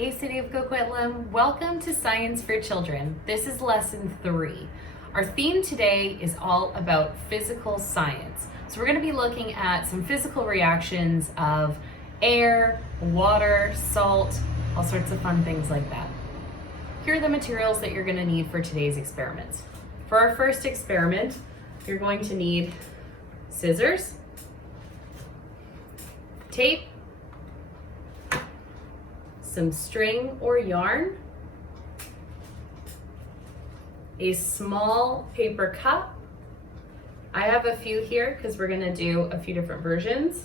Hey City of Coquitlam, welcome to Science for Children. This is lesson 3. Our theme today is all about physical science. So we're going to be looking at some physical reactions of air, water, salt, all sorts of fun things like that. Here are the materials that you're going to need for today's experiments. For our first experiment, you're going to need scissors, tape, some string or yarn, a small paper cup. I have a few here because we're going to do a few different versions.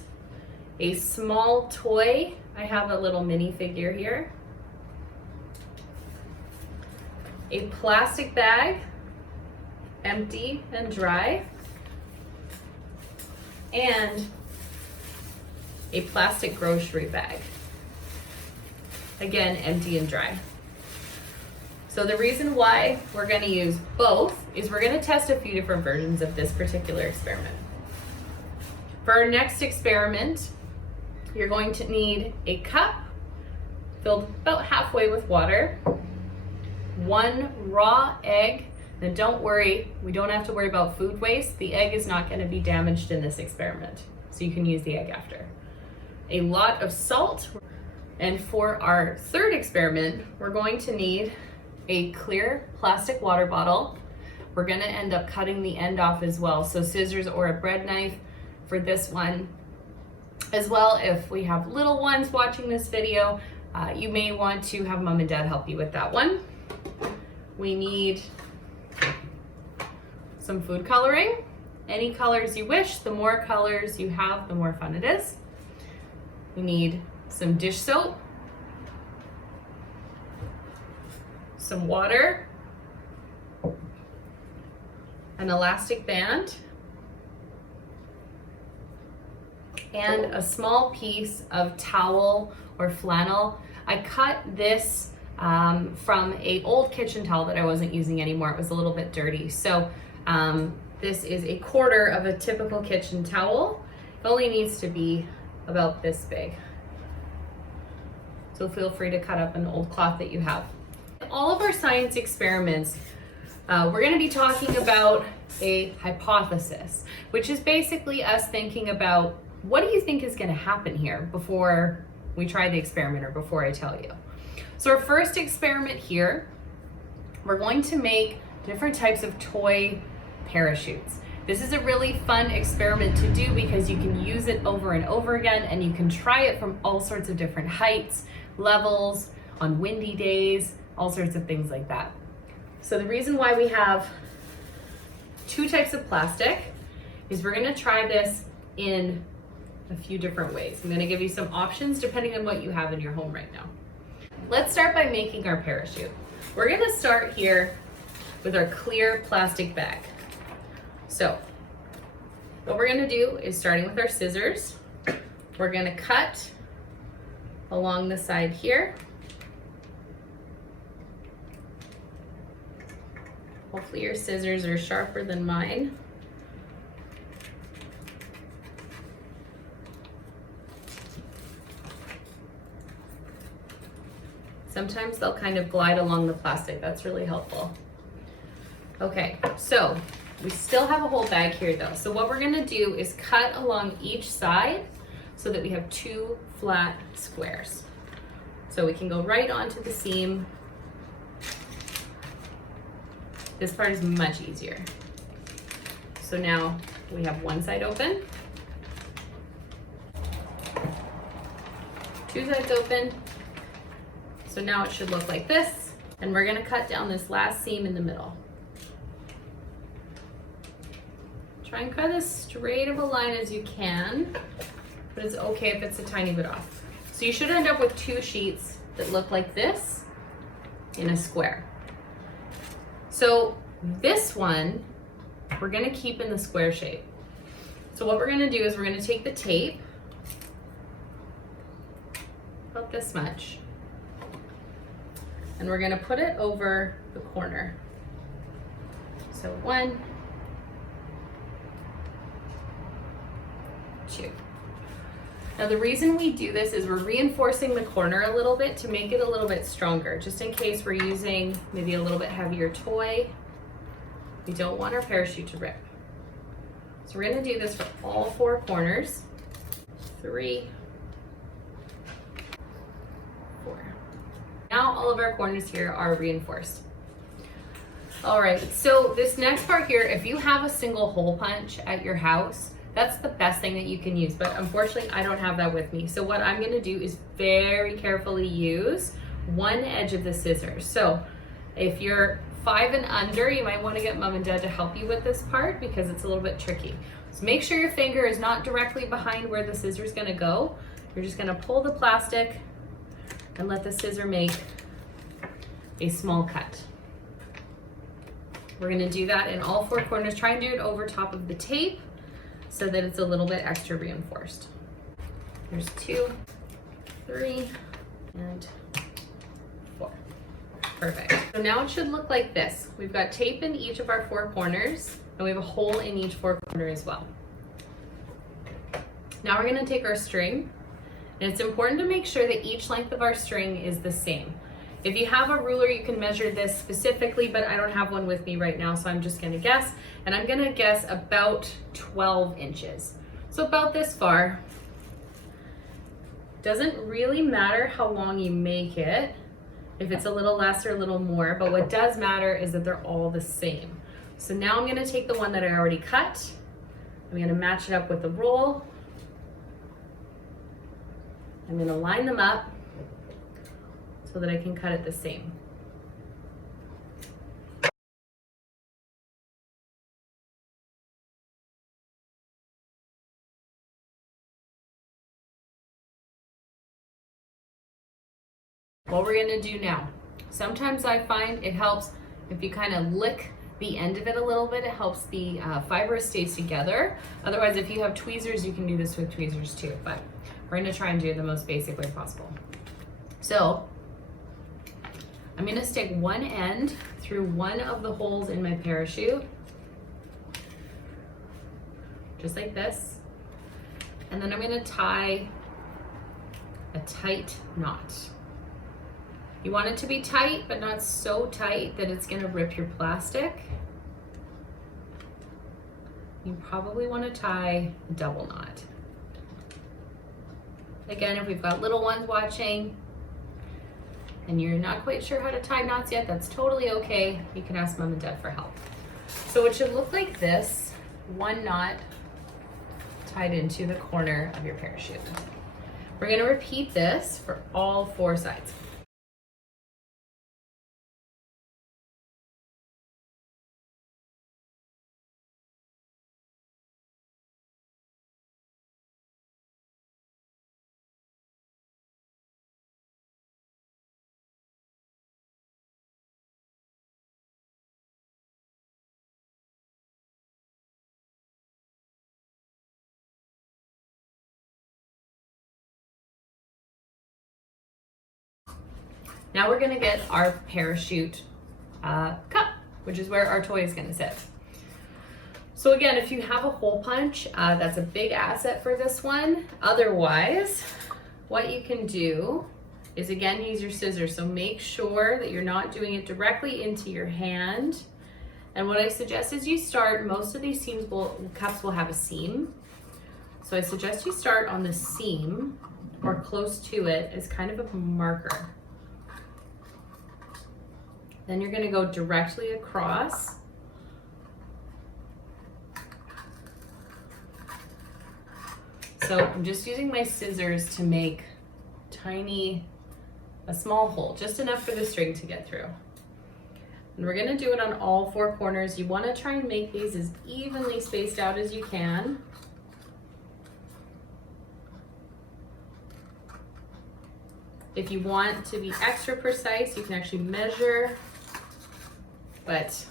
A small toy. I have a little minifigure here. A plastic bag, empty and dry. And a plastic grocery bag. Again, empty and dry. So the reason why we're going to use both is we're going to test a few different versions of this particular experiment. For our next experiment, you're going to need a cup filled about halfway with water, 1 raw egg. Now don't worry, we don't have to worry about food waste. The egg is not going to be damaged in this experiment, so you can use the egg after. A lot of salt. And for our third experiment, we're going to need a clear plastic water bottle. We're going to end up cutting the end off as well, so scissors or a bread knife for this one. As well, if we have little ones watching this video, you may want to have mom and dad help you with that one. We need some food coloring, any colors you wish. The more colors you have, the more fun it is. We need some dish soap, some water, an elastic band, and a small piece of towel or flannel. I cut this from an old kitchen towel that I wasn't using anymore. It was a little bit dirty. So this is a quarter of a typical kitchen towel. It only needs to be about this big. So feel free to cut up an old cloth that you have. All of our science experiments, we're going to be talking about a hypothesis, which is basically us thinking about what do you think is going to happen here before we try the experiment or before I tell you. So our first experiment here, we're going to make different types of toy parachutes. This is a really fun experiment to do because you can use it over and over again, and you can try it from all sorts of different heights, levels, on windy days, all sorts of things like that. So the reason why we have 2 types of plastic is we're going to try this in a few different ways. I'm going to give you some options depending on what you have in your home right now. Let's start by making our parachute. We're going to start here with our clear plastic bag. So what we're going to do is, starting with our scissors, we're going to cut along the side here. Hopefully your scissors are sharper than mine. Sometimes they'll kind of glide along the plastic. That's really helpful. Okay, so we still have a whole bag here though. So what we're gonna do is cut along each side so that we have 2 flat squares. So we can go right onto the seam. This part is much easier. So now we have one side open, 2 sides open. So now it should look like this. And we're gonna cut down this last seam in the middle. Try and cut as straight of a line as you can, but it's okay if it's a tiny bit off. So you should end up with 2 sheets that look like this in a square. So this one, we're gonna keep in the square shape. So what we're gonna do is we're gonna take the tape, about this much, and we're gonna put it over the corner. So 1, 2. Now the reason we do this is we're reinforcing the corner a little bit to make it a little bit stronger, just in case we're using maybe a little bit heavier toy. We don't want our parachute to rip. So we're gonna do this for all 4 corners. 3, 4. Now all of our corners here are reinforced. All right, so this next part here, if you have a single hole punch at your house, that's the best thing that you can use, but unfortunately I don't have that with me. So what I'm gonna do is very carefully use one edge of the scissors. So if you're 5 and under, you might wanna get mom and dad to help you with this part because it's a little bit tricky. So make sure your finger is not directly behind where the scissor is gonna go. You're just gonna pull the plastic and let the scissor make a small cut. We're gonna do that in all 4 corners. Try and do it over top of the tape so that it's a little bit extra reinforced. There's 2, 3, and 4. Perfect. So now it should look like this. We've got tape in each of our 4 corners, and we have a hole in each 4 corner as well. Now we're gonna take our string, and it's important to make sure that each length of our string is the same. If you have a ruler, you can measure this specifically, but I don't have one with me right now, so I'm just gonna guess. And I'm gonna guess about 12 inches. So about this far. Doesn't really matter how long you make it, if it's a little less or a little more, but what does matter is that they're all the same. So now I'm gonna take the one that I already cut. I'm gonna match it up with the roll. I'm gonna line them up so that I can cut it the same. What we're gonna do now, sometimes I find it helps if you kind of lick the end of it a little bit, it helps the fiber stays together. Otherwise, if you have tweezers, you can do this with tweezers too, but we're gonna try and do it the most basic way possible. So, I'm gonna stick one end through one of the holes in my parachute, just like this. And then I'm gonna tie a tight knot. You want it to be tight, but not so tight that it's gonna rip your plastic. You probably wanna tie a double knot. Again, if we've got little ones watching, and you're not quite sure how to tie knots yet, that's totally okay. You can ask mom and dad for help. So it should look like this, one knot tied into the corner of your parachute. We're gonna repeat this for all 4 sides. Now we're gonna get our parachute cup, which is where our toy is gonna sit. So again, if you have a hole punch, that's a big asset for this one. Otherwise, what you can do is again, use your scissors. So make sure that you're not doing it directly into your hand. And what I suggest is you start, most of these cups will have a seam. So I suggest you start on the seam or close to it as kind of a marker. Then you're gonna go directly across. So I'm just using my scissors to make a small hole, just enough for the string to get through. And we're gonna do it on all 4 corners. You wanna try and make these as evenly spaced out as you can. If you want to be extra precise, you can actually measure, but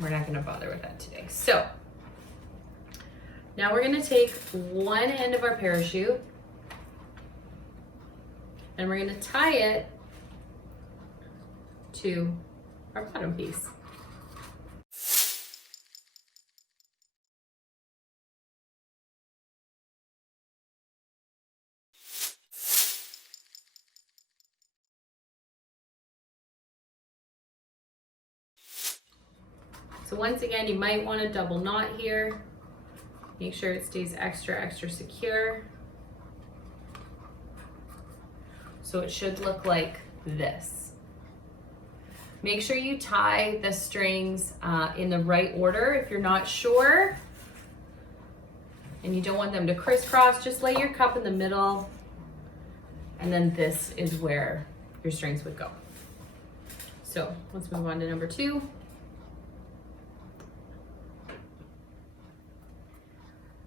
we're not gonna bother with that today. So now we're gonna take one end of our parachute and we're gonna tie it to our bottom piece. So once again, you might want to double knot here. Make sure it stays extra, extra secure. So it should look like this. Make sure you tie the strings in the right order. If you're not sure and you don't want them to crisscross, just lay your cup in the middle, and then this is where your strings would go. So let's move on to number 2.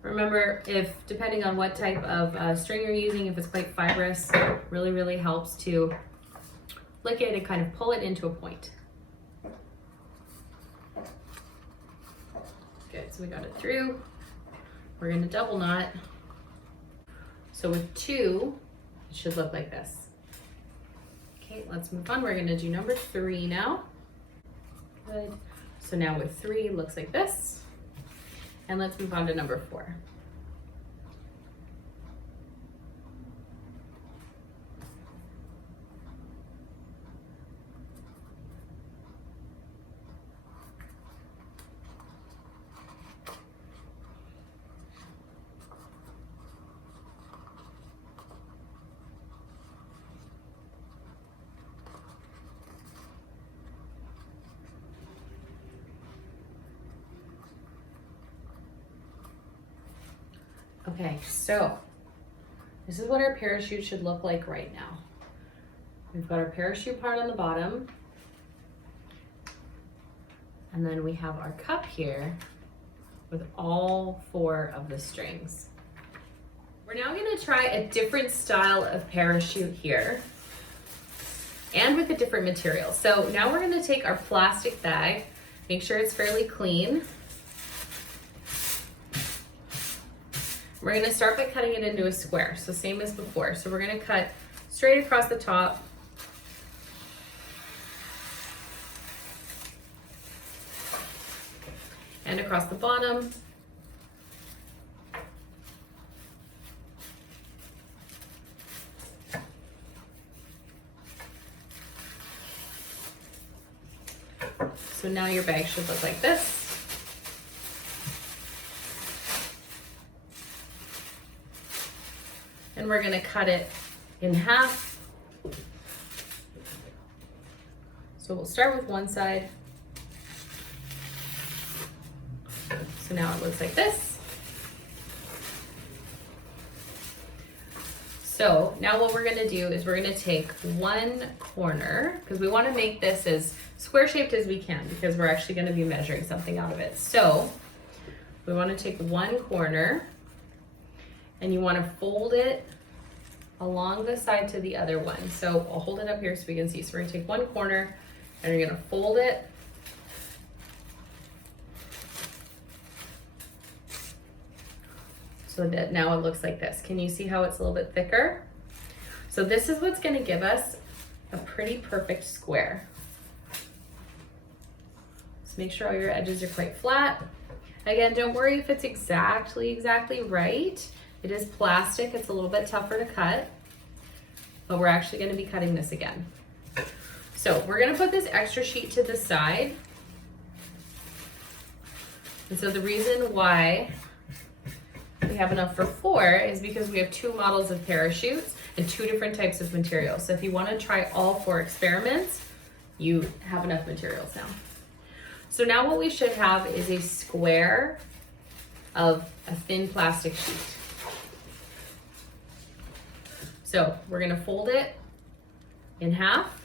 Remember, depending on what type of string you're using, if it's quite fibrous, really, really helps to lick it and kind of pull it into a point. Good, so we got it through. We're gonna double knot. So with 2, it should look like this. Okay, let's move on. We're gonna do number 3 now. Good. So now with 3, it looks like this. And let's move on to number 4. Okay, so this is what our parachute should look like right now. We've got our parachute part on the bottom, and then we have our cup here with all 4 of the strings. We're now going to try a different style of parachute here, and with a different material. So now we're going to take our plastic bag, make sure it's fairly clean. We're gonna start by cutting it into a square, so same as before. So we're gonna cut straight across the top. And across the bottom. So now your bag should look like this. And we're gonna cut it in half. So we'll start with one side. So now it looks like this. So now what we're gonna do is we're gonna take one corner, because we wanna make this as square shaped as we can, because we're actually gonna be measuring something out of it. So we wanna take one corner, and you want to fold it along the side to the other one. So I'll hold it up here so we can see. So we're going to take one corner and you're going to fold it so that now it looks like this. Can you see how it's a little bit thicker? So this is what's going to give us a pretty perfect square. So make sure all your edges are quite flat. Again, don't worry if it's exactly right. It is plastic, it's a little bit tougher to cut, but we're actually gonna be cutting this again. So we're gonna put this extra sheet to the side. And so the reason why we have enough for 4 is because we have 2 models of parachutes and 2 different types of materials. So if you wanna try all 4 experiments, you have enough materials now. So now what we should have is a square of a thin plastic sheet. So we're gonna fold it in half,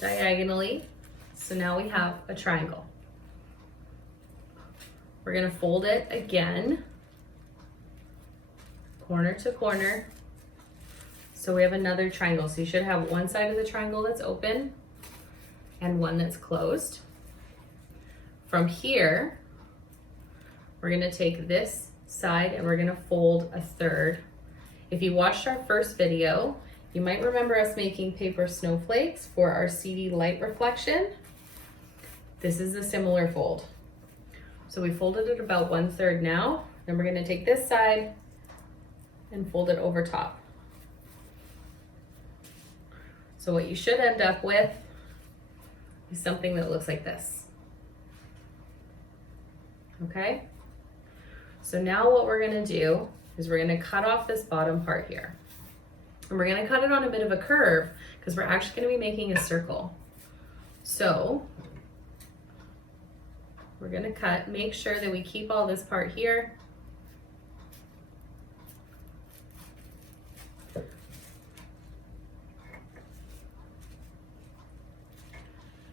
diagonally. So now we have a triangle. We're gonna fold it again, corner to corner. So we have another triangle. So you should have one side of the triangle that's open and one that's closed. From here, we're gonna take this side and we're gonna fold a third. If you watched our first video, you might remember us making paper snowflakes for our CD light reflection. This is a similar fold. So we folded it about 1/3 now. Then we're gonna take this side and fold it over top. So what you should end up with is something that looks like this. okay? So now what we're gonna do is we're gonna cut off this bottom part here. And we're gonna cut it on a bit of a curve because we're actually gonna be making a circle. So we're gonna cut, make sure that we keep all this part here.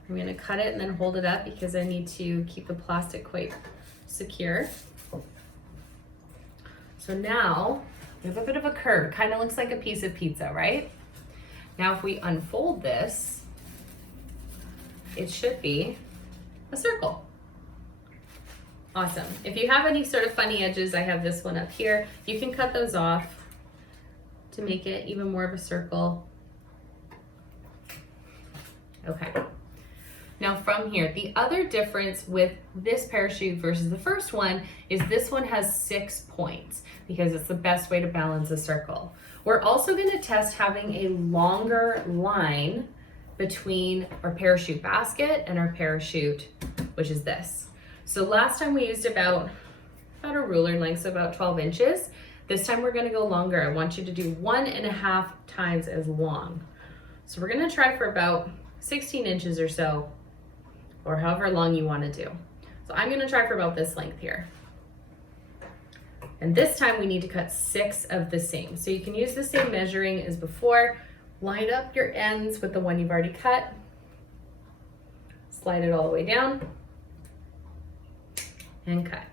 I'm gonna cut it and then hold it up because I need to keep the plastic quite secure. So now we have a bit of a curve, kind of looks like a piece of pizza, right? Now if we unfold this, it should be a circle. Awesome. If you have any sort of funny edges, I have this one up here. You can cut those off to make it even more of a circle. Okay. Now from here, the other difference with this parachute versus the first one is this one has 6 points because it's the best way to balance a circle. We're also going to test having a longer line between our parachute basket and our parachute, which is this. So last time we used about a ruler length, so about 12 inches. This time we're going to go longer. I want you to do 1.5 times as long. So we're going to try for about 16 inches or so, or however long you want to do. So I'm going to try for about this length here. And this time we need to cut 6 of the same. So you can use the same measuring as before. Line up your ends with the one you've already cut. Slide it all the way down and cut.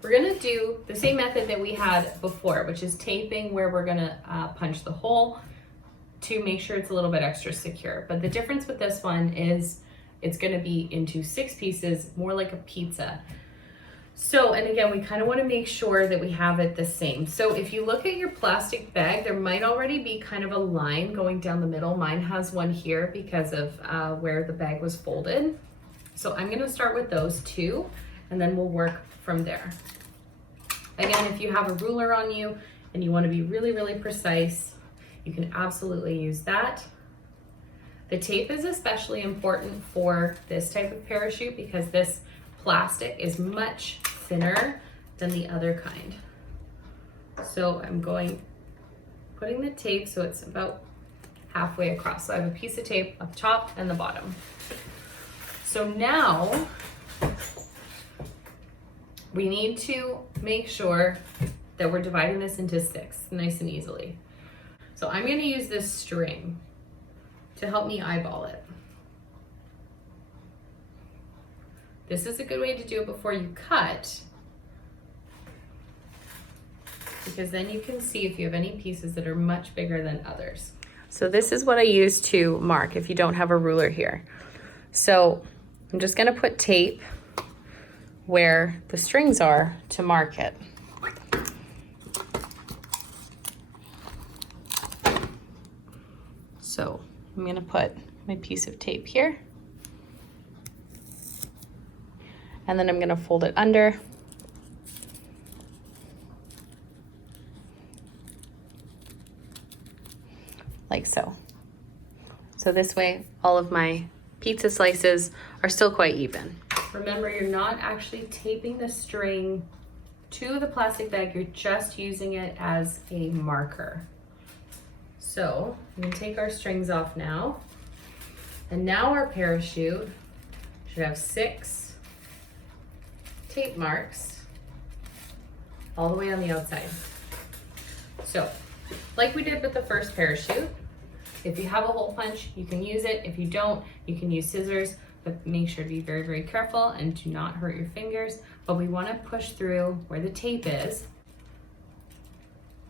We're gonna do the same method that we had before, which is taping where we're gonna punch the hole to make sure it's a little bit extra secure. But the difference with this one is it's gonna be into 6 pieces, more like a pizza. So, and again, we kind of want to make sure that we have it the same. So if you look at your plastic bag, there might already be kind of a line going down the middle. Mine has one here because of where the bag was folded. So I'm gonna start with those 2, and then we'll work from there. Again, if you have a ruler on you and you want to be really, really precise, you can absolutely use that. The tape is especially important for this type of parachute because this plastic is much thinner than the other kind. So I'm putting the tape so it's about halfway across. So I have a piece of tape up top and the bottom. So now we need to make sure that we're dividing this into 6 nice and easily. So I'm going to use this string to help me eyeball it. This is a good way to do it before you cut, because then you can see if you have any pieces that are much bigger than others. So this is what I use to mark if you don't have a ruler here. So I'm just going to put tape where the strings are to mark it. So I'm going to put my piece of tape here, and then I'm going to fold it under. Like so. So this way all of my pizza slices are still quite even. Remember, you're not actually taping the string to the plastic bag, you're just using it as a marker. So we can take our strings off now. And now our parachute should have 6 tape marks all the way on the outside. So, like we did with the first parachute, if you have a hole punch, you can use it. If you don't, you can use scissors, but make sure to be very, very careful and do not hurt your fingers. But we want to push through where the tape is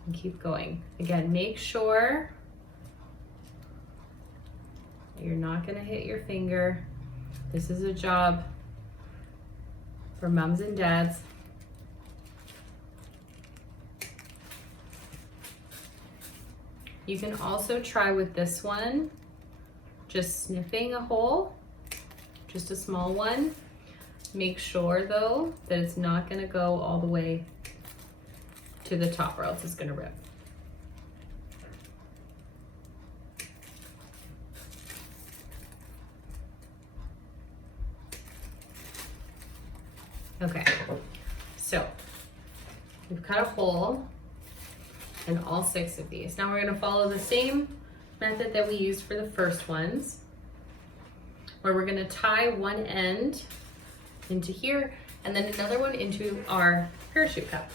and keep going. Again, make sure you're not going to hit your finger. This is a job for moms and dads. You can also try with this one, just snipping a hole, just a small one. Make sure though that it's not gonna go all the way to the top or else it's gonna rip. Okay, so we've cut a hole in all 6 of these. Now we're gonna follow the same method that we used for the first ones, where we're gonna tie one end into here and then another one into our parachute cup.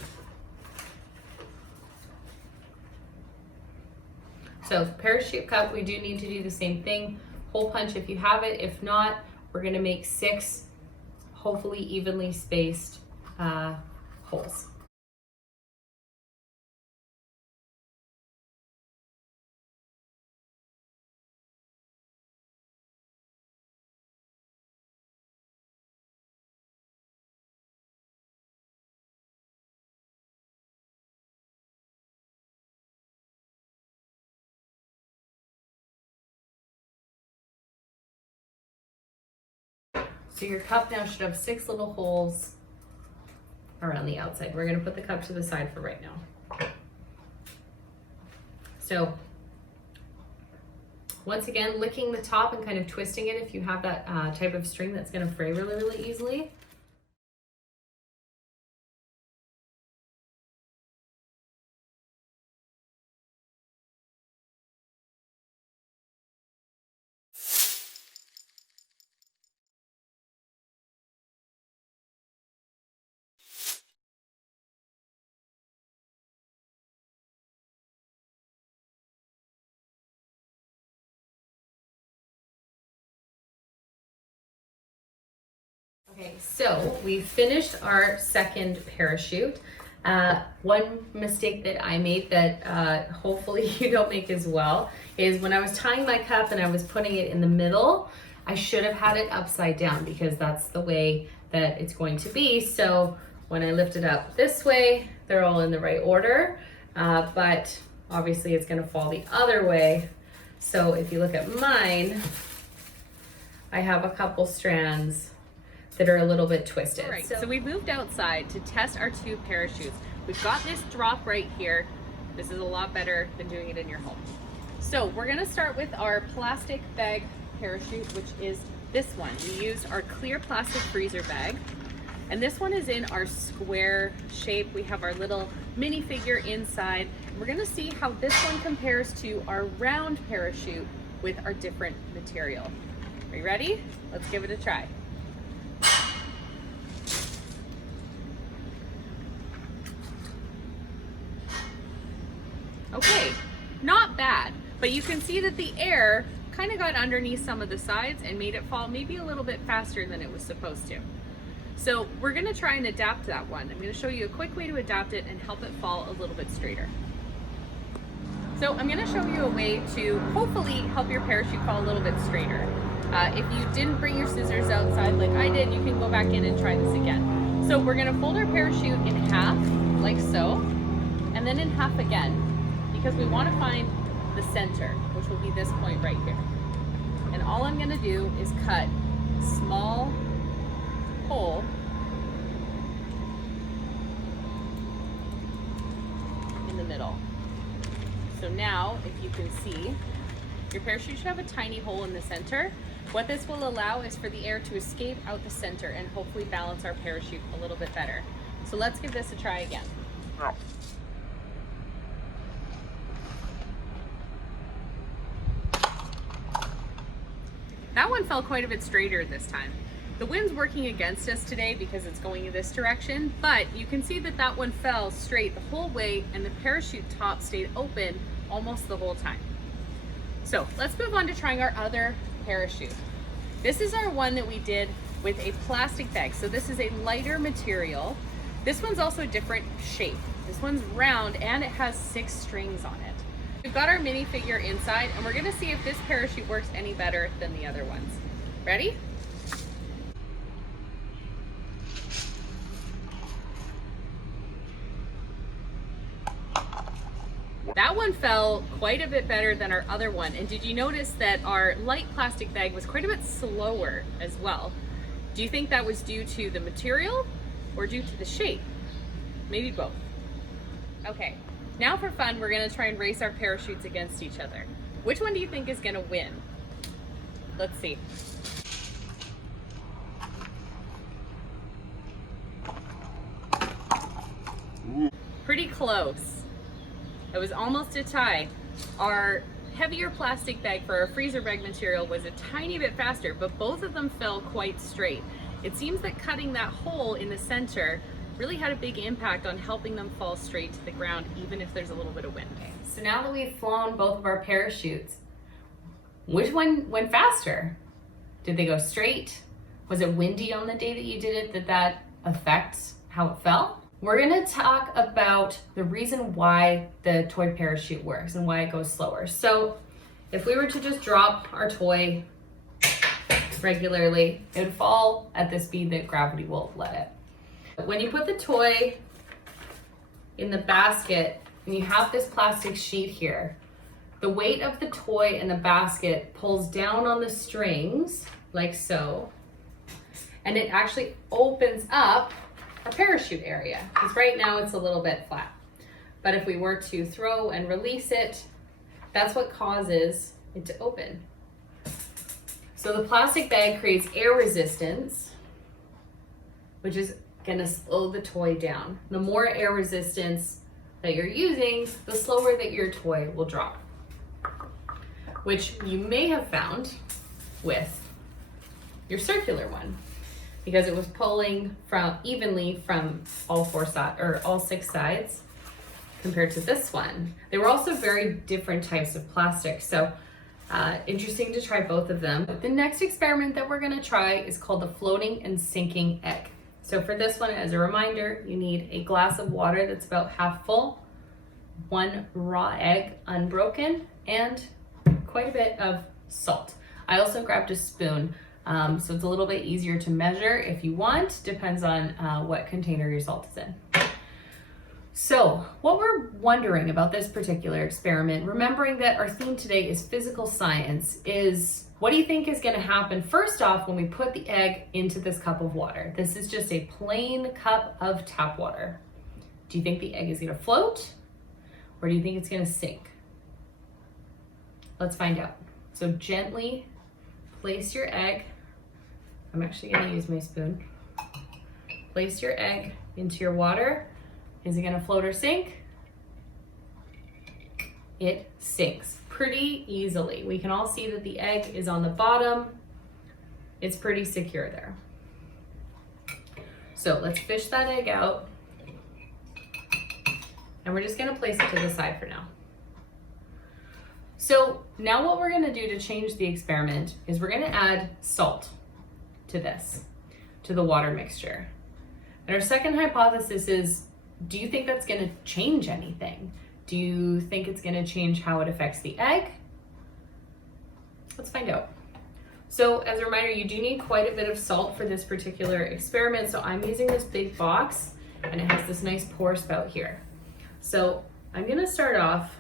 So parachute cup, we do need to do the same thing. Hole punch if you have it. If not, we're gonna make 6 hopefully evenly spaced holes. So your cup now should have 6 little holes around the outside. We're gonna put the cup to the side for right now. So once again, licking the top and kind of twisting it if you have that type of string that's gonna fray really, really easily. Okay, so we finished our second parachute. One mistake that I made that hopefully you don't make as well is when I was tying my cup and I was putting it in the middle, I should have had it upside down because that's the way that it's going to be. So when I lift it up this way, they're all in the right order, but obviously it's gonna fall the other way. So if you look at mine, I have a couple strands that are a little bit twisted. All right, so we moved outside to test our 2 parachutes. We've got this drop right here. This is a lot better than doing it in your home. So we're gonna start with our plastic bag parachute, which is this one. We used our clear plastic freezer bag. And this one is in our square shape. We have our little minifigure inside. We're gonna see how this one compares to our round parachute with our different material. Are you ready? Let's give it a try. Okay, not bad, but you can see that the air kind of got underneath some of the sides and made it fall maybe a little bit faster than it was supposed to. So we're gonna try and adapt that one. I'm gonna show you a quick way to adapt it and help it fall a little bit straighter. So I'm gonna show you a way to hopefully help your parachute fall a little bit straighter. If you didn't bring your scissors outside like I did, you can go back in and try this again. So we're gonna fold our parachute in half, like so, and then in half again, because we wanna find the center, which will be this point right here. And all I'm gonna do is cut a small hole in the middle. So now, if you can see, your parachute should have a tiny hole in the center. What this will allow is for the air to escape out the center and hopefully balance our parachute a little bit better. So let's give this a try again. That one fell quite a bit straighter this time. The wind's working against us today because it's going in this direction, but you can see that that one fell straight the whole way and the parachute top stayed open almost the whole time. So let's move on to trying our other parachute. This is our one that we did with a plastic bag. So this is a lighter material. This one's also a different shape. This one's round and it has 6 strings on it. We've got our minifigure inside and we're gonna see if this parachute works any better than the other ones. Ready? That one fell quite a bit better than our other one. And did you notice that our light plastic bag was quite a bit slower as well? Do you think that was due to the material or due to the shape? Maybe both. Okay, now for fun, we're gonna try and race our parachutes against each other. Which one do you think is gonna win? Let's see. Pretty close. It was almost a tie. Our heavier plastic bag for our freezer bag material was a tiny bit faster, but both of them fell quite straight. It seems that cutting that hole in the center really had a big impact on helping them fall straight to the ground, even if there's a little bit of wind. Okay, so now that we've flown both of our parachutes, which one went faster? Did they go straight? Was it windy on the day that you did it that affects how it fell? We're gonna talk about the reason why the toy parachute works and why it goes slower. So if we were to just drop our toy regularly, it would fall at the speed that gravity will let it. When you put the toy in the basket and you have this plastic sheet here, the weight of the toy in the basket pulls down on the strings like so, and it actually opens up our parachute area, because right now it's a little bit flat. But if we were to throw and release it, that's what causes it to open. So the plastic bag creates air resistance, which is gonna slow the toy down. The more air resistance that you're using, the slower that your toy will drop, which you may have found with your circular one, because it was pulling from evenly from all six sides compared to this one. They were also very different types of plastic, so interesting to try both of them. The next experiment that we're gonna try is called the floating and sinking egg. So for this one, as a reminder, you need a glass of water that's about half full, 1 raw egg unbroken, and quite a bit of salt. I also grabbed a spoon, so it's a little bit easier to measure if you want, depends on what container your salt is in. So what we're wondering about this particular experiment, remembering that our theme today is physical science, is what do you think is going to happen first off when we put the egg into this cup of water? This is just a plain cup of tap water. Do you think the egg is going to float, or do you think it's going to sink? Let's find out. So gently place your egg. I'm actually going to use my spoon. Place your egg into your water. Is it going to float or sink? It sinks pretty easily. We can all see that the egg is on the bottom. It's pretty secure there. So let's fish that egg out. And we're just going to place it to the side for now. So now what we're going to do to change the experiment is we're going to add salt to this, to the water mixture. And our second hypothesis is, do you think that's going to change anything? Do you think it's going to change how it affects the egg? Let's find out. So as a reminder, you do need quite a bit of salt for this particular experiment. So I'm using this big box and it has this nice pour spout here. So I'm going to start off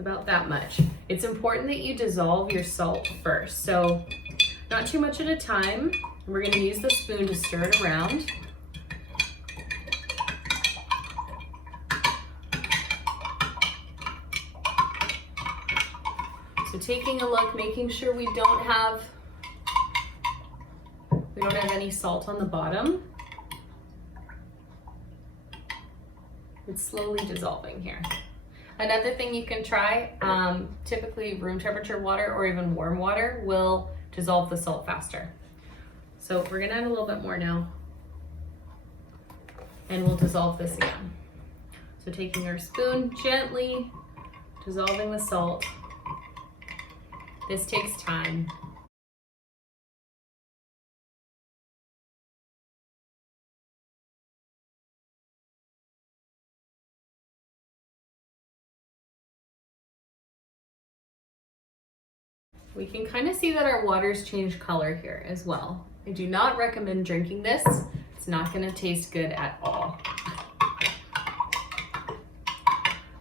about that much. It's important that you dissolve your salt first. So not too much at a time. We're going to use the spoon to stir it around. So taking a look, making sure we don't have any salt on the bottom. It's slowly dissolving here. Another thing you can try, typically room temperature water or even warm water will dissolve the salt faster. So we're gonna add a little bit more now and we'll dissolve this again. So taking our spoon, gently dissolving the salt. This takes time. We can kind of see that our water's changed color here as well. I do not recommend drinking this. It's not going to taste good at all.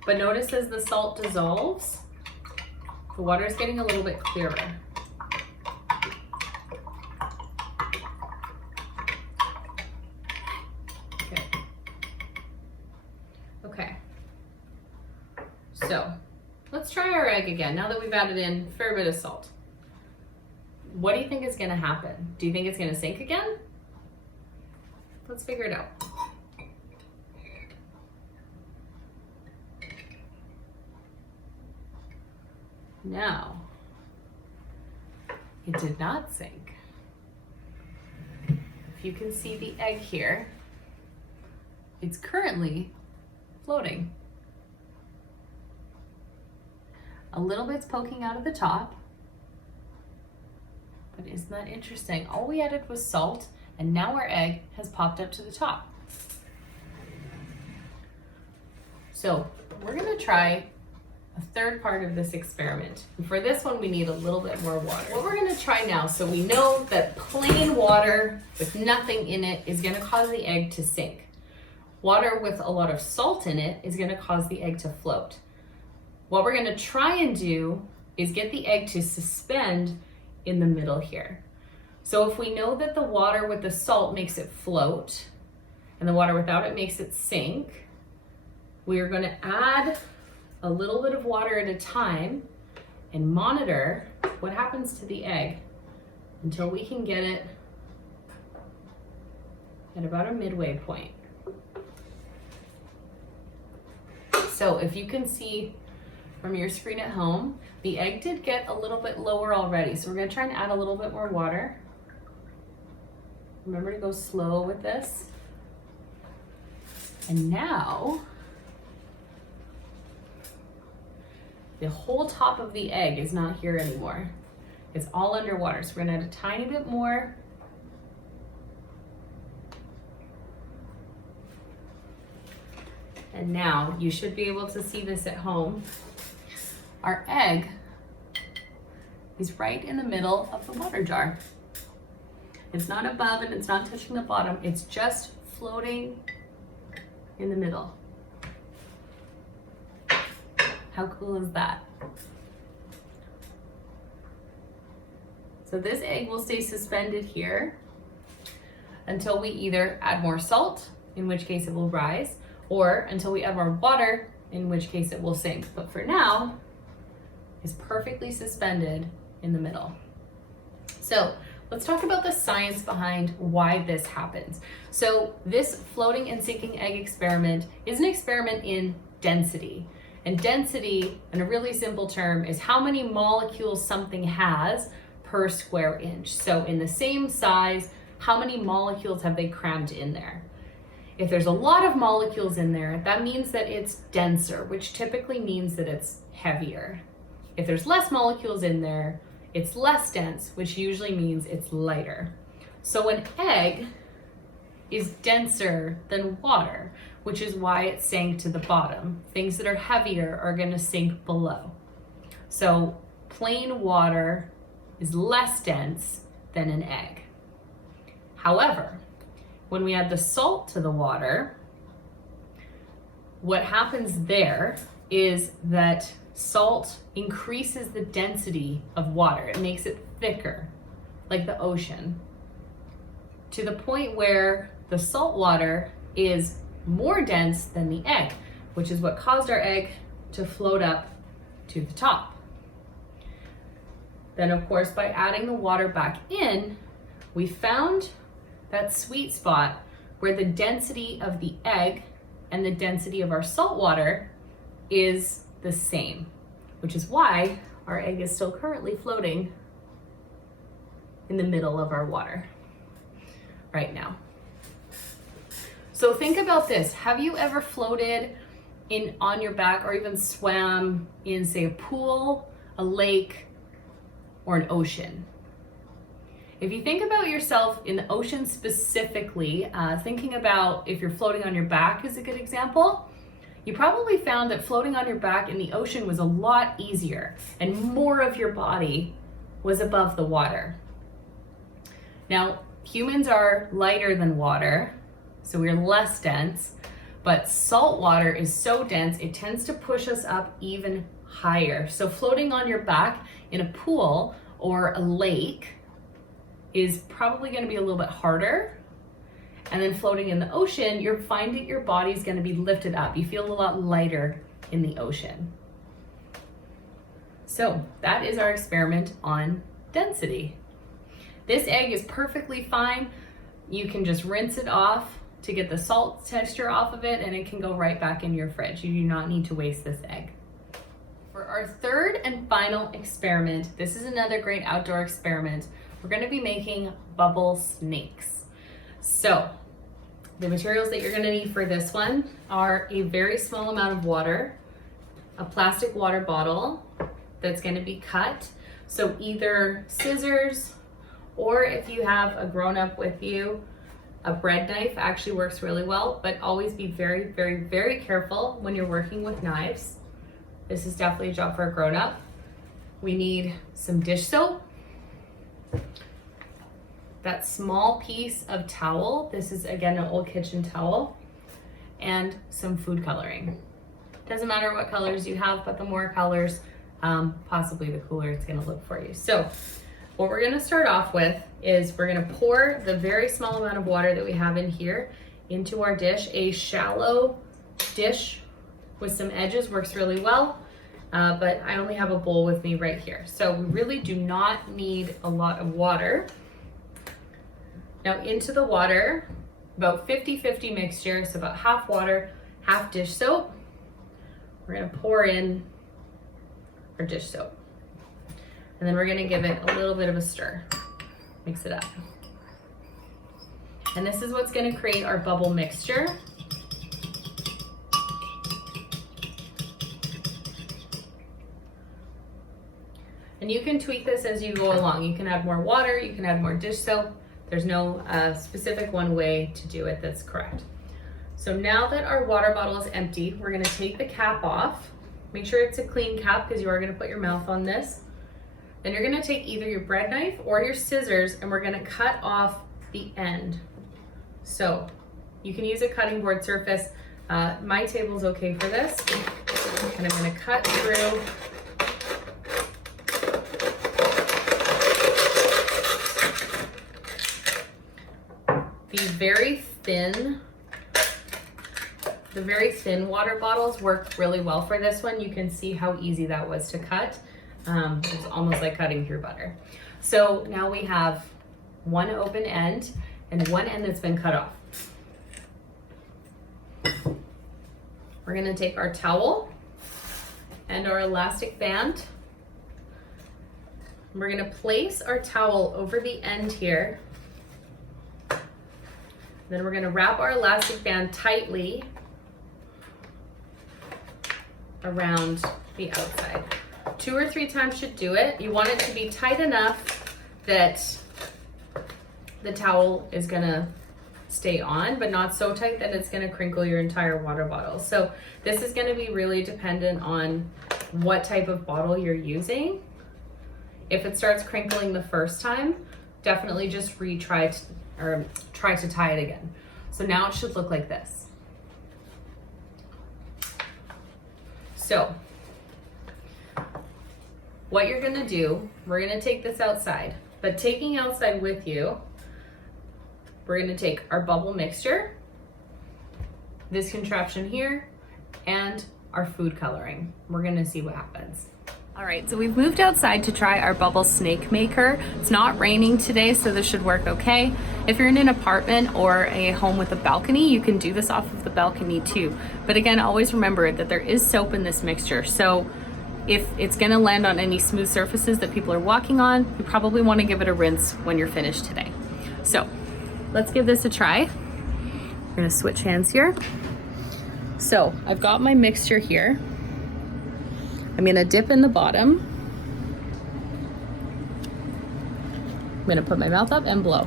But notice as the salt dissolves, the water is getting a little bit clearer. Okay. Okay. So let's try our egg again. Now that we've added in a fair bit of salt, what do you think is going to happen? Do you think it's going to sink again? Let's figure it out. Now, it did not sink. If you can see the egg here, it's currently floating. A little bit's poking out of the top, but isn't that interesting? All we added was salt, and now our egg has popped up to the top. So we're gonna try a third part of this experiment. And for this one, we need a little bit more water. What we're gonna try now, so we know that plain water with nothing in it is gonna cause the egg to sink. Water with a lot of salt in it is gonna cause the egg to float. What we're gonna try and do is get the egg to suspend in the middle here. So if we know that the water with the salt makes it float and the water without it makes it sink, we are gonna add a little bit of water at a time and monitor what happens to the egg until we can get it at about a midway point. So if you can see from your screen at home, the egg did get a little bit lower already. So we're gonna try and add a little bit more water. Remember to go slow with this. And now, the whole top of the egg is not here anymore. It's all underwater. So we're gonna add a tiny bit more. And now you should be able to see this at home. Our egg is right in the middle of the water jar. It's not above and it's not touching the bottom. It's just floating in the middle. How cool is that? So this egg will stay suspended here until we either add more salt, in which case it will rise, or until we add more water, in which case it will sink. But for now, it's perfectly suspended in the middle. So let's talk about the science behind why this happens. So this floating and sinking egg experiment is an experiment in density. And density, in a really simple term, is how many molecules something has per square inch. So in the same size, how many molecules have they crammed in there? If there's a lot of molecules in there, that means that it's denser, which typically means that it's heavier. If there's less molecules in there, it's less dense, which usually means it's lighter. So an egg is denser than water, which is why it sank to the bottom. Things that are heavier are gonna sink below. So plain water is less dense than an egg. However, when we add the salt to the water, what happens there is that salt increases the density of water. It makes it thicker, like the ocean, to the point where the salt water is more dense than the egg, which is what caused our egg to float up to the top. Then, of course, by adding the water back in, we found that sweet spot where the density of the egg and the density of our salt water is the same, which is why our egg is still currently floating in the middle of our water right now. So think about this. Have you ever floated on your back or even swam in, say, a pool, a lake, or an ocean? If you think about yourself in the ocean specifically, thinking about if you're floating on your back is a good example. You probably found that floating on your back in the ocean was a lot easier and more of your body was above the water. Now, humans are lighter than water, so we're less dense, But salt water is so dense, it tends to push us up even higher. So floating on your back in a pool or a lake is probably going to be a little bit harder. And then floating in the ocean, you're finding your body's going to be lifted up. You feel a lot lighter in the ocean. So that is our experiment on density. This egg is perfectly fine. You can just rinse it off to get the salt texture off of it, and it can go right back in your fridge. You do not need to waste this egg. For our third and final experiment, this is another great outdoor experiment. We're going to be making bubble snakes. So the materials that you're going to need for this one are a very small amount of water, a plastic water bottle that's going to be cut. So either scissors, or if you have a grown-up with you, a bread knife actually works really well, but always be very, very, very careful when you're working with knives. This is definitely a job for a grown-up. We need some dish soap, that small piece of towel. This is again an old kitchen towel, and some food coloring. Doesn't matter what colors you have, but the more colors, possibly the cooler it's gonna look for you. So what we're gonna start off with is we're gonna pour the very small amount of water that we have in here into our dish. A shallow dish with some edges works really well, but I only have a bowl with me right here. So we really do not need a lot of water. Now into the water, about 50-50 mixture, so about half water, half dish soap. We're gonna pour in our dish soap. And then we're gonna give it a little bit of a stir. Mix it up. And this is what's gonna create our bubble mixture. And you can tweak this as you go along. You can add more water, you can add more dish soap. There's no specific one way to do it that's correct. So now that our water bottle is empty, we're gonna take the cap off. Make sure it's a clean cap because you are gonna put your mouth on this. Then you're gonna take either your bread knife or your scissors, and we're gonna cut off the end. So you can use a cutting board surface. My table's okay for this. And I'm gonna cut through the very thin water bottles work really well for this one. You can see how easy that was to cut. It's almost like cutting through butter. So now we have one open end and one end that's been cut off. We're gonna take our towel and our elastic band. We're gonna place our towel over the end here. Then we're gonna wrap our elastic band tightly around the outside. 2 or 3 times should do it. You want it to be tight enough that the towel is gonna stay on, but not so tight that it's gonna crinkle your entire water bottle. So this is gonna be really dependent on what type of bottle you're using. If it starts crinkling the first time, definitely just try to tie it again. So now it should look like this. So what you're gonna do, we're gonna take this outside, but taking outside with you, we're gonna take our bubble mixture, this contraption here, and our food coloring. We're gonna see what happens. All right, so we've moved outside to try our bubble snake maker. It's not raining today, so this should work okay. If you're in an apartment or a home with a balcony, you can do this off of the balcony too. But again, always remember that there is soap in this mixture. So if it's gonna land on any smooth surfaces that people are walking on, you probably wanna give it a rinse when you're finished today. So let's give this a try. We're gonna switch hands here. So I've got my mixture here. I'm gonna dip in the bottom. I'm gonna put my mouth up and blow.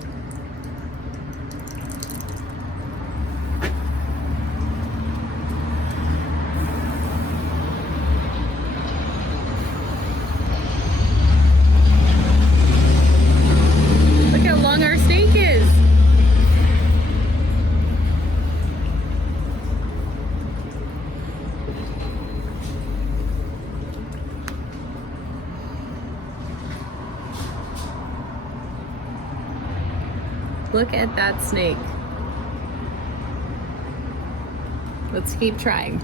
Look how long our snake is. Look at that snake. Let's keep trying.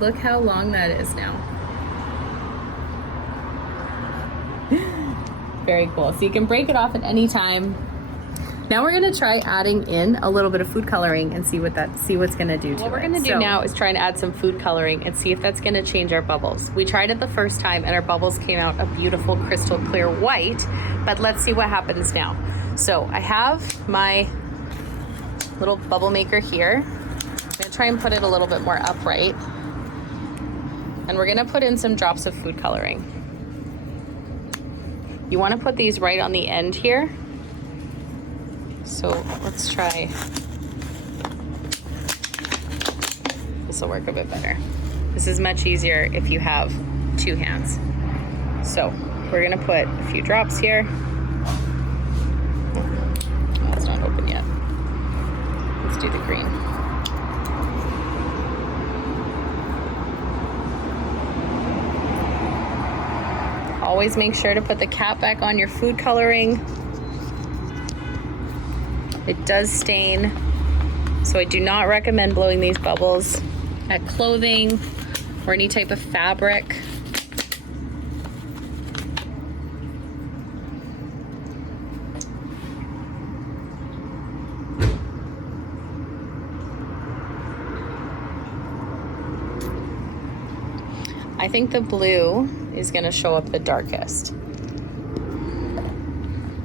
Look how long that is now. Very cool. So you can break it off at any time. Now we're gonna try adding in a little bit of food coloring and see what's gonna do to it. What we're gonna do now is try and add some food coloring and see if that's gonna change our bubbles. We tried it the first time and our bubbles came out a beautiful crystal clear white, but let's see what happens now. So I have my little bubble maker here. I'm gonna try and put it a little bit more upright. And we're gonna put in some drops of food coloring. You wanna put these right on the end here. So let's try. This will work a bit better. This is much easier if you have two hands. So we're gonna put a few drops here. Oh, it's not open yet. Let's do the green. Always make sure to put the cap back on your food coloring. It does stain, so I do not recommend blowing these bubbles at clothing or any type of fabric. I think the blue is gonna show up the darkest.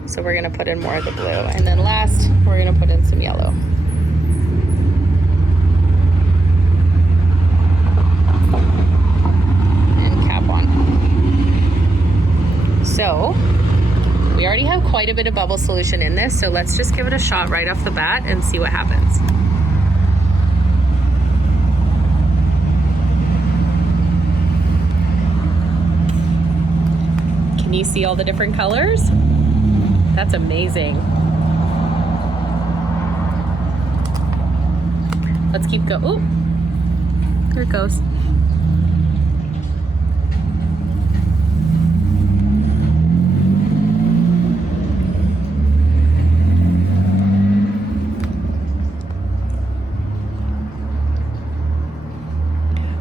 So we're gonna put in more of the blue. And then last, we're gonna put in some yellow. And cap on. So, we already have quite a bit of bubble solution in this, so let's just give it a shot right off the bat and see what happens. Can you see all the different colors? That's amazing. Let's keep going. Oh, there it goes.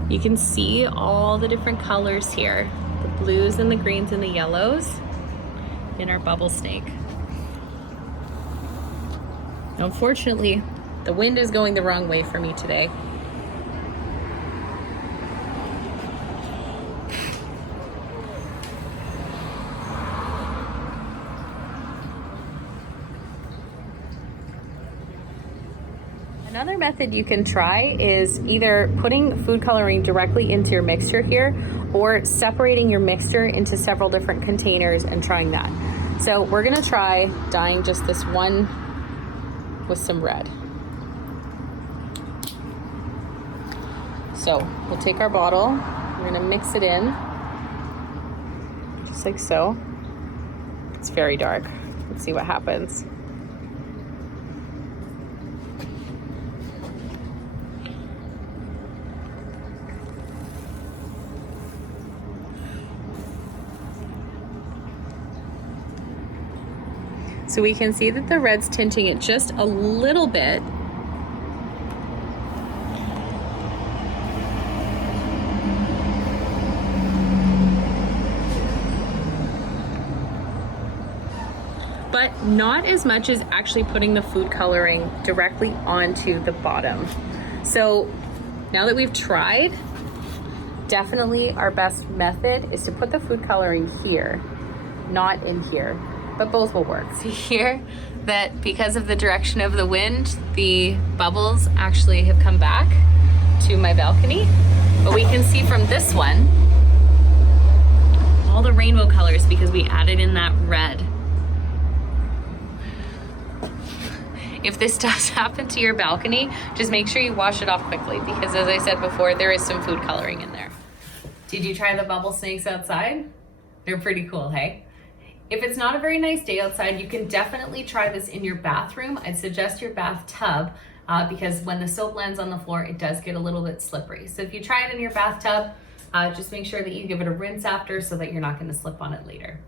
You can see all the different colors here. The blues and the greens and the yellows in our bubble snake. Unfortunately, the wind is going the wrong way for me today. Another method you can try is either putting food coloring directly into your mixture here or separating your mixture into several different containers and trying that. So we're gonna try dyeing just this one with some red. So we'll take our bottle, we're gonna mix it in, just like so. It's very dark. Let's see what happens. So we can see that the red's tinting it just a little bit. But not as much as actually putting the food coloring directly onto the bottom. So now that we've tried, definitely our best method is to put the food coloring here, not in here. But both will work. See here that because of the direction of the wind, the bubbles actually have come back to my balcony. But we can see from this one, all the rainbow colors because we added in that red. If this does happen to your balcony, just make sure you wash it off quickly because as I said before, there is some food coloring in there. Did you try the bubble snakes outside? They're pretty cool, hey? If it's not a very nice day outside, you can definitely try this in your bathroom. I'd suggest your bathtub because when the soap lands on the floor, it does get a little bit slippery. So if you try it in your bathtub, Just make sure that you give it a rinse after so that you're not going to slip on it later.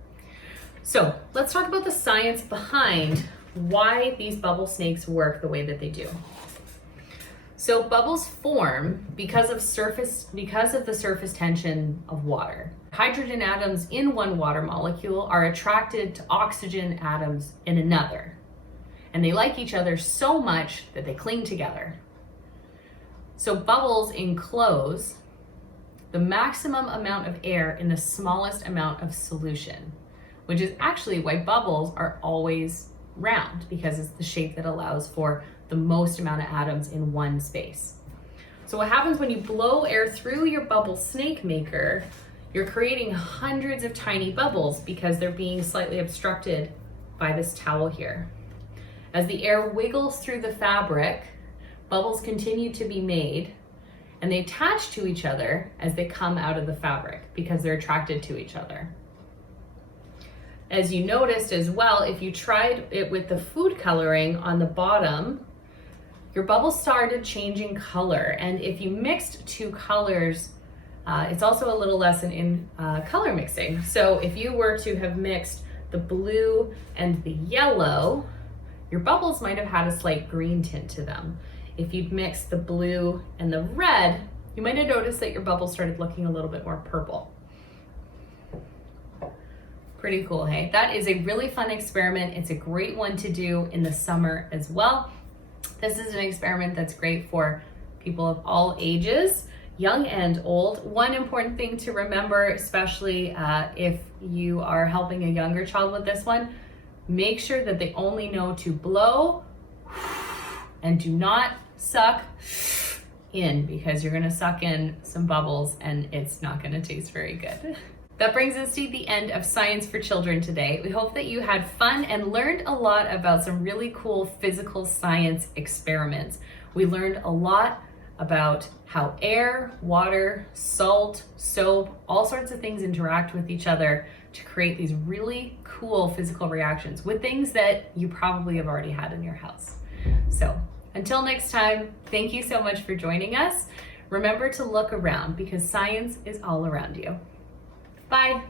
So let's talk about the science behind why these bubble snakes work the way that they do. So bubbles form because of the surface tension of water. Hydrogen atoms in one water molecule are attracted to oxygen atoms in another. And they like each other so much that they cling together. So bubbles enclose the maximum amount of air in the smallest amount of solution, which is actually why bubbles are always round, because it's the shape that allows for the most amount of atoms in one space. So what happens when you blow air through your bubble snake maker, you're creating hundreds of tiny bubbles because they're being slightly obstructed by this towel here. As the air wiggles through the fabric, bubbles continue to be made, and they attach to each other as they come out of the fabric because they're attracted to each other. As you noticed as well, if you tried it with the food coloring on the bottom, your bubbles started changing color. And if you mixed two colors, it's also a little lesson in color mixing. So if you were to have mixed the blue and the yellow, your bubbles might have had a slight green tint to them. If you'd mixed the blue and the red, you might have noticed that your bubbles started looking a little bit more purple. Pretty cool, hey? That is a really fun experiment. It's a great one to do in the summer as well. This is an experiment that's great for people of all ages, young and old. One important thing to remember, especially if you are helping a younger child with this one, make sure that they only know to blow and do not suck in, because you're gonna suck in some bubbles and it's not gonna taste very good. That brings us to the end of Science for Children today. We hope that you had fun and learned a lot about some really cool physical science experiments. We learned a lot about how air, water, salt, soap, all sorts of things interact with each other to create these really cool physical reactions with things that you probably have already had in your house. So until next time, thank you so much for joining us. Remember to look around because science is all around you. Bye.